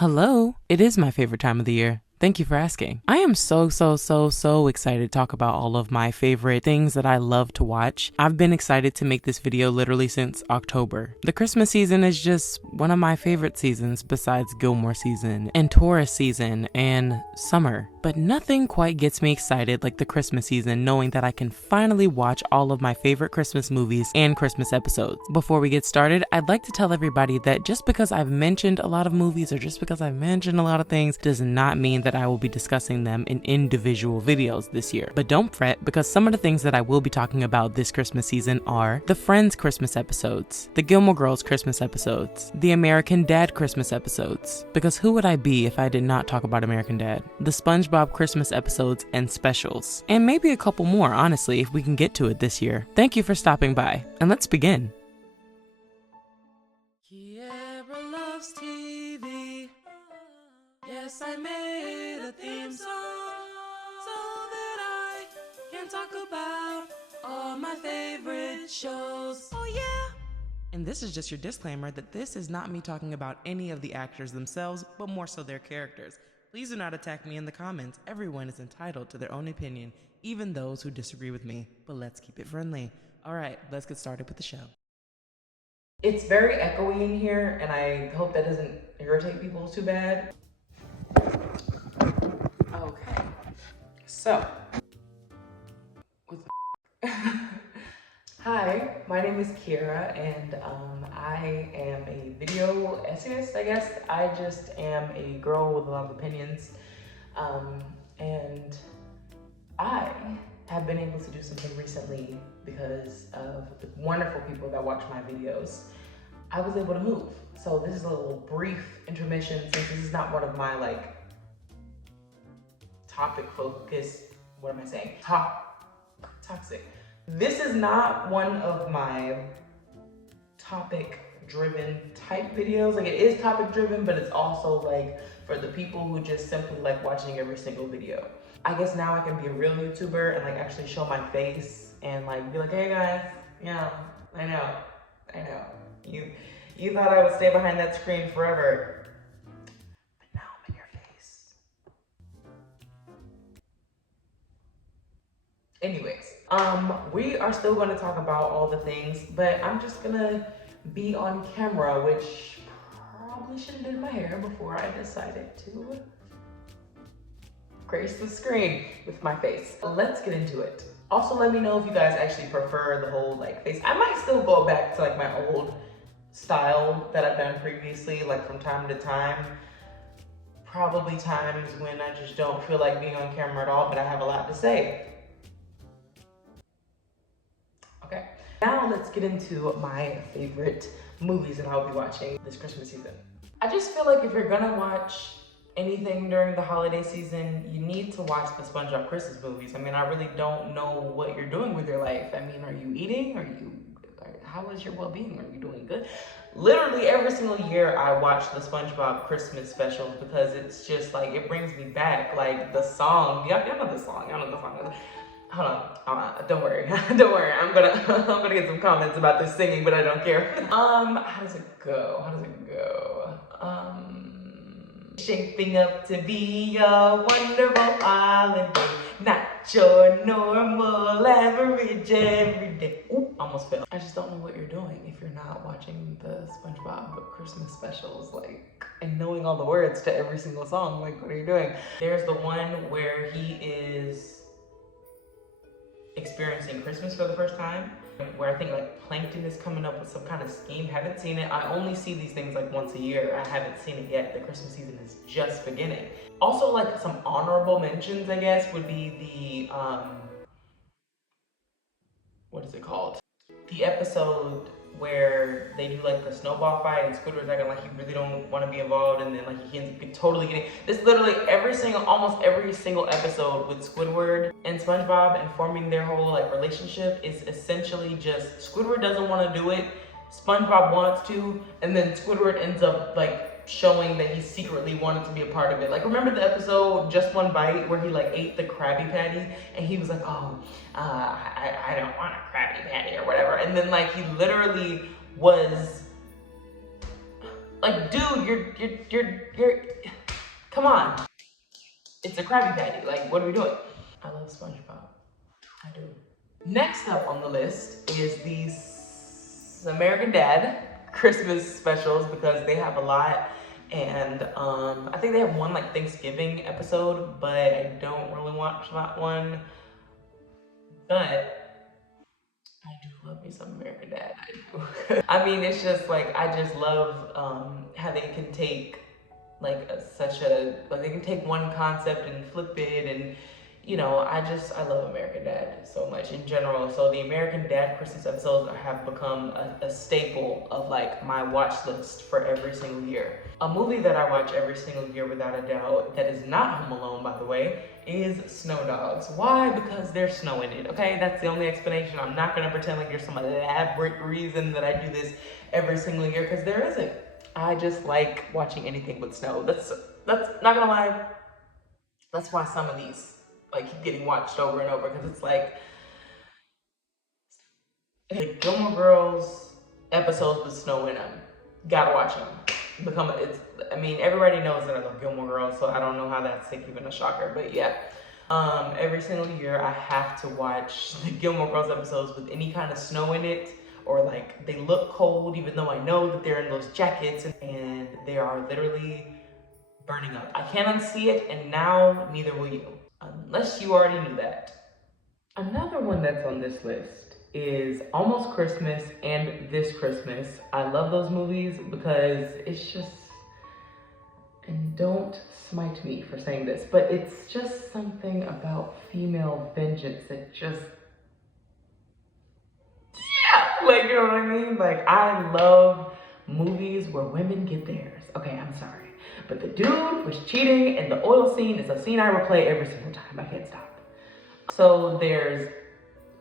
Hello, it is my favorite time of the year. Thank you for asking. I am so excited to talk about all of my favorite things that I love to watch. I've been excited to make this video literally since October. The Christmas season is just one of my favorite seasons besides Gilmore season and Taurus season and summer. But nothing quite gets me excited like the Christmas season, knowing that I can finally watch all of my favorite Christmas movies and Christmas episodes. Before we get started, I'd like to tell everybody that just because I've mentioned a lot of movies or just because I've mentioned a lot of things does not mean that I will be discussing them in individual videos this year. But don't fret, because some of the things that I will be talking about this Christmas season are the Friends Christmas episodes, the Gilmore Girls Christmas episodes, the American Dad Christmas episodes, because who would I be if I did not talk about American Dad, the SpongeBob Christmas episodes and specials, and maybe a couple more, honestly, if we can get to it this year. Thank you for stopping by, and let's begin. Kiera loves TV. Yes, I made a theme song so that I can talk about all my favorite shows. Oh yeah! And this is just your disclaimer that this is not me talking about any of the actors themselves, but more so their characters. Please do not attack me in the comments. Everyone is entitled to their own opinion, even those who disagree with me. But let's keep it friendly. Alright, let's get started with the show. It's very echoey in here, and I hope that doesn't irritate people too bad. Okay, so, hi, my name is Kiera, and I am a video essayist, I guess. I just am a girl with a lot of opinions, and I have been able to do something recently because of the wonderful people that watch my videos. I was able to move. So this is a little brief intermission, since this is not one of my topic focus, what am I saying? Toxic. This is not one of my topic driven type videos. Like, it is topic driven, but it's also like for the people who just simply like watching every single video. I guess now I can be a real YouTuber and like actually show my face and like be like, hey guys, yeah, I know. You thought I would stay behind that screen forever. But now I'm in your face. Anyways, we are still going to talk about all the things, but I'm just gonna be on camera, which probably should have did my hair before I decided to grace the screen with my face. Let's get into it. Also, let me know if you guys actually prefer the whole like face. I might still go back to like my old style that I've done previously, like from time to time. Probably times when I just don't feel like being on camera at all, but I have a lot to say. Okay, now let's get into my favorite movies that I'll be watching this Christmas season. I just feel like if you're gonna watch anything during the holiday season, you need to watch the SpongeBob Christmas movies. I mean, I really don't know what you're doing with your life. I mean, are you eating? How is your well-being? Are you doing good? Literally every single year I watch the SpongeBob Christmas specials because it's just like, it brings me back. Like the song, y'all know the song, Hold on, don't worry, don't worry. I'm gonna get some comments about this singing, but I don't care. How does it go? Shaping up to be a wonderful holiday, not your normal average everyday. Ooh, almost fell. I just don't know what you're doing if you're not watching the SpongeBob Christmas specials, like, and knowing all the words to every single song. Like, what are you doing? There's the one where he is experiencing Christmas for the first time, where I think like Plankton is coming up with some kind of scheme. Haven't seen it. I only see these things like once a year. I haven't seen it yet. The Christmas season is just beginning. Also, like some honorable mentions, I guess, would be the what is it called? The episode where they do like the snowball fight and Squidward's acting like he really don't want to be involved, and then like he ends up totally getting this. Literally almost every single episode with Squidward and SpongeBob and forming their whole like relationship is essentially just Squidward doesn't want to do it, SpongeBob wants to, and then Squidward ends up like showing that he secretly wanted to be a part of it. Like, remember the episode Just One Bite where he like ate the Krabby Patty and he was like, oh, I don't want a Krabby Patty or whatever, and then like he literally was Like, dude, you're, come on. It's a Krabby Patty. Like, what are we doing? I love SpongeBob. I do. Next up on the list is these American Dad Christmas specials because they have a lot. And I think they have one like Thanksgiving episode, but I don't really watch that one. But I do love me some American Dad. I do. I mean, it's just like, I just love how they can take like they can take one concept and flip it, and you know, I love American Dad so much in general. So the American Dad Christmas episodes have become a staple of like my watch list for every single year. A movie that I watch every single year without a doubt, that is not Home Alone by the way, is Snow Dogs. Why? Because there's snow in it, okay? That's the only explanation. I'm not gonna pretend like there's some elaborate reason that I do this every single year, because there isn't. I just like watching anything with snow. That's not gonna lie. That's why some of these like keep getting watched over and over, because it's like the Gilmore Girls episodes with snow in them. Gotta watch them. I mean, everybody knows that I love Gilmore Girls, so I don't know how that's like even a shocker, but yeah. Every single year I have to watch the Gilmore Girls episodes with any kind of snow in it, or like they look cold even though I know that they're in those jackets, and they are literally burning up. I can't unsee it, and now neither will you, unless you already knew that. Another one that's on this list is Almost Christmas and This Christmas. I love those movies because it's just, and don't smite me for saying this, but it's just something about female vengeance that just, yeah, like, you know what I mean? Like, I love movies where women get theirs. Okay, I'm sorry, but the dude was cheating, and the oil scene is a scene I replay every single time. I can't stop. So there's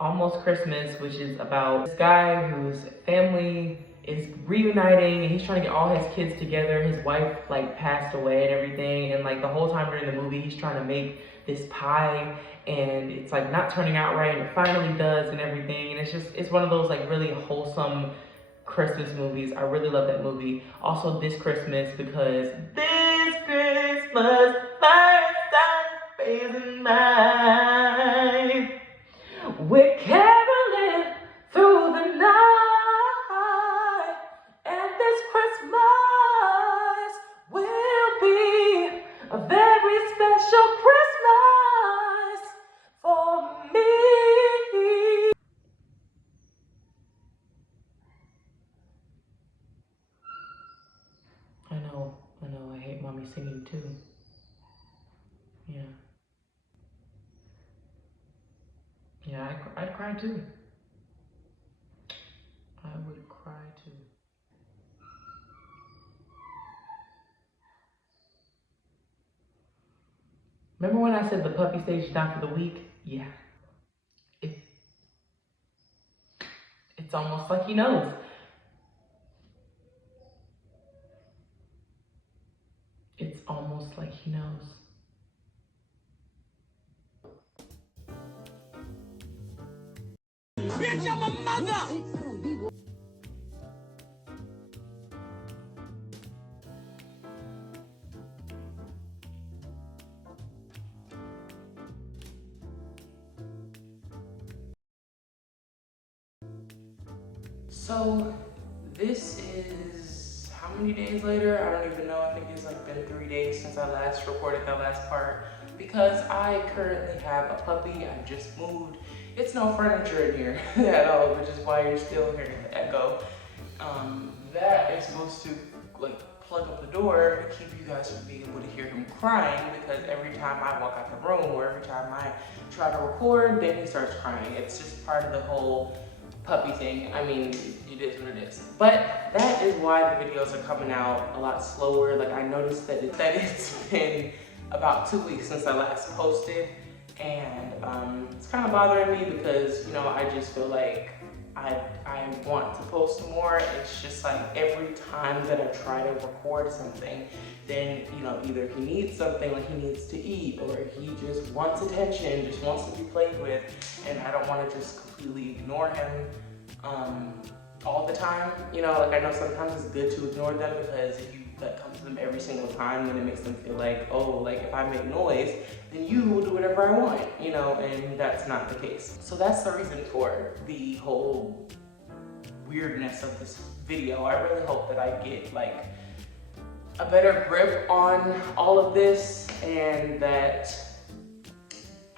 Almost Christmas, which is about this guy whose family is reuniting, and he's trying to get all his kids together. His wife like passed away and everything, and like the whole time during the movie he's trying to make this pie, and it's like not turning out right, and it finally does and everything. And it's one of those like really wholesome Christmas movies. I really love that movie. Also This Christmas, because this Christmas first time is in mine. We're caroling through the night, and this Christmas will be a very special Christmas for me. I know, I hate mommy singing too. Yeah. Yeah, I'd cry too. I would cry too. Remember when I said the puppy stage is not for the weak? Yeah. It's almost like he knows. It's almost like he knows. Bitch, I'm a mother! So, this is how many days later? I don't even know. I think it's like been 3 days since I last recorded that last part, because I currently have a puppy. I just moved. It's no furniture in here at all, which is why you're still hearing the echo. That is supposed to like plug up the door to keep you guys from being able to hear him crying, because every time I walk out the room or every time I try to record, then he starts crying. It's just part of the whole puppy thing. I mean, it is what it is. But that is why the videos are coming out a lot slower. Like, I noticed that it's been about 2 weeks since I last posted, and it's kind of bothering me because, you know, I just feel like I want to post more. It's just like every time that I try to record something, then, you know, either he needs something, like he needs to eat, or he just wants attention, just wants to be played with, and I don't want to just completely ignore him. all the time. You know, like I know sometimes it's good to ignore them because if you like come to them every single time, then it makes them feel like, oh, like if I make noise, then you will do whatever I want, you know, and that's not the case. So that's the reason for the whole weirdness of this video. I really hope that I get like a better grip on all of this and that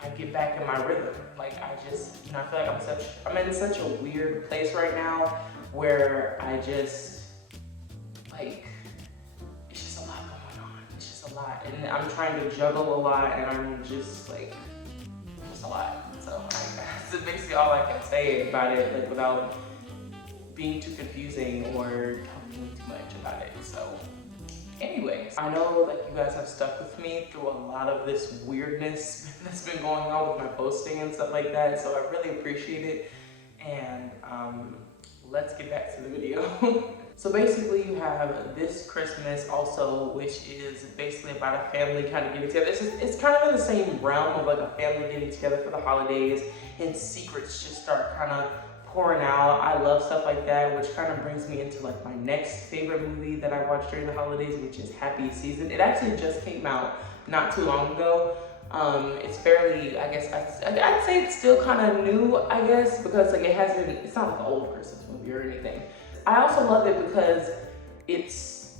I get back in my rhythm. Like I just, you know, I feel like I'm in such a weird place right now where I just, like, it's just a lot going on. It's just a lot. And I'm trying to juggle a lot and I'm just like, just a lot. So that's basically all I can say about it, like without being too confusing or talking too much about it. So anyways, I know that you guys have stuck with me through a lot of this weirdness that's been going on with my posting and stuff like that, so I really appreciate it. And let's get back to the video. So basically you have this Christmas also, which is basically about a family kind of getting together. It's kind of in the same realm of like a family getting together for the holidays and secrets just start kind of pouring out. I love stuff like that, which kind of brings me into like my next favorite movie that I watched during the holidays, which is Happy Season. It actually just came out not too long ago. It's fairly, I guess, I'd say it's still kind of new, I guess, because like it's not like an old Christmas movie or anything. I also love it because it's,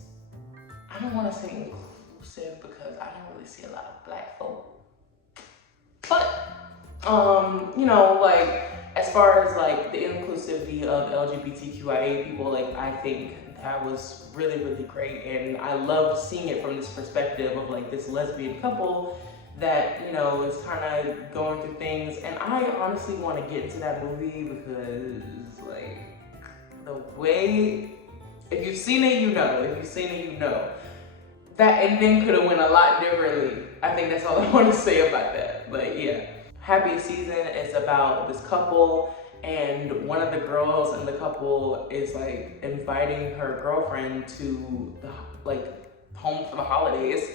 I don't want to say inclusive because I don't really see a lot of black folk. But, you know, like, as far as like the inclusivity of LGBTQIA people, like I think that was really, really great. And I love seeing it from this perspective of like this lesbian couple that, you know, is kind of going through things. And I honestly want to get into that movie because like the way, if you've seen it, you know. If you've seen it, you know. That ending could have went a lot differently. I think that's all I want to say about that. But yeah. Happy Season is about this couple, and one of the girls in the couple is like inviting her girlfriend to the like home for the holidays,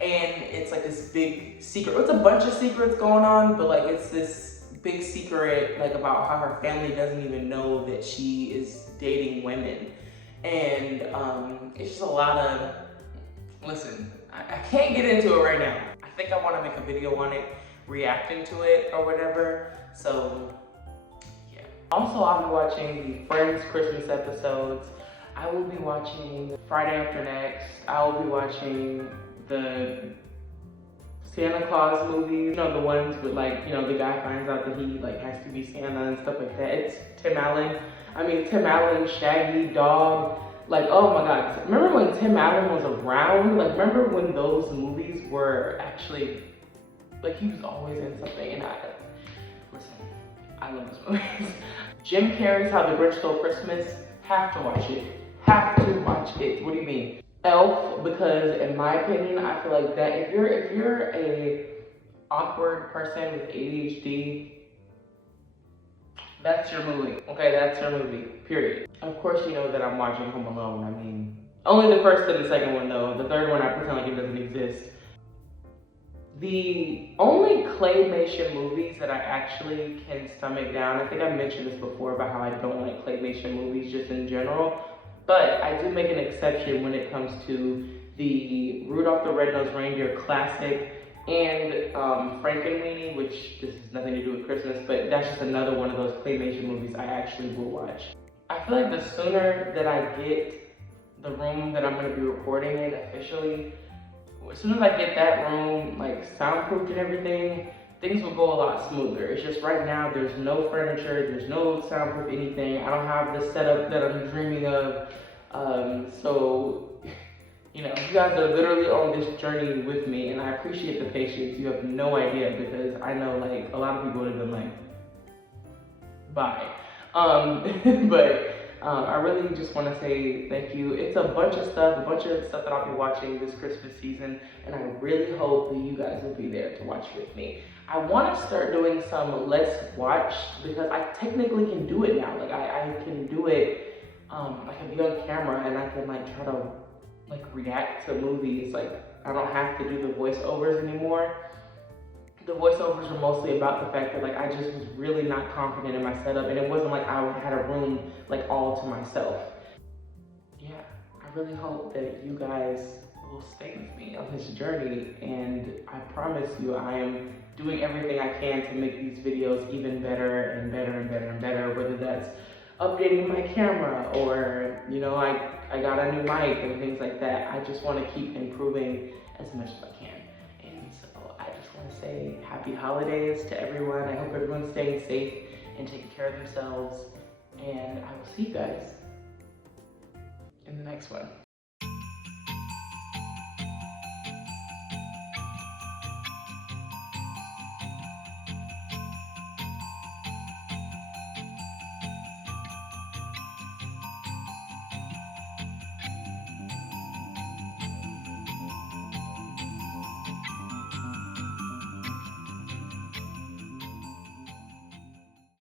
and it's like this big secret. It's a bunch of secrets going on, but like it's this big secret like about how her family doesn't even know that she is dating women, and it's just a lot of, listen, I can't get into it right now. I think I want to make a video on it, reacting to it or whatever. So yeah. Also, I'll be watching the Friends Christmas episodes. I will be watching Friday After Next. I will be watching the Santa Claus movies. You know, the ones with like, you know, the guy finds out that he like has to be Santa and stuff like that. It's Tim Allen, Shaggy, Dog. Like, oh my God. Remember when Tim Allen was around? Like, remember when those movies were actually, like, he was always in something, and listen, I love those movies. Jim Carrey's How the Grinch Stole Christmas, have to watch it. Have to watch it. What do you mean? Elf, because in my opinion, I feel like that if you're a awkward person with ADHD, that's your movie. Okay, that's your movie, period. Of course you know that I'm watching Home Alone. I mean, only the first and the second one though. The third one I pretend like it doesn't exist. The only claymation movies that I actually can stomach down, I think I mentioned this before about how I don't like claymation movies just in general, but I do make an exception when it comes to the Rudolph the Red-Nosed Reindeer classic and Frankenweenie, which this has nothing to do with Christmas, but that's just another one of those claymation movies I actually will watch. I feel like the sooner that I get the room that I'm going to be recording in officially, as soon as I get that room like soundproofed and everything, things will go a lot smoother. It's just right now there's no furniture, there's no soundproof anything. I don't have the setup that I'm dreaming of. So, you know, you guys are literally on this journey with me, and I appreciate the patience. You have no idea, because I know like a lot of people would have been like, bye. I really just want to say thank you. It's a bunch of stuff that I'll be watching this Christmas season, and I really hope that you guys will be there to watch with me. I want to start doing some Let's Watch, because I technically can do it now. Like I can do it, I can be on camera and I can like try to like react to movies. Like I don't have to do the voiceovers anymore. the voiceovers were mostly about the fact that like I just was really not confident in my setup, and it wasn't like I had a room like all to myself. Yeah, I really hope that you guys will stay with me on this journey, and I promise you I am doing everything I can to make these videos even better and better and better and better, whether that's updating my camera or, you know, I got a new mic and things like that. I just want to keep improving as much as I can. And so I just want to say happy holidays to everyone. I hope everyone's staying safe and taking care of themselves. And I will see you guys in the next one.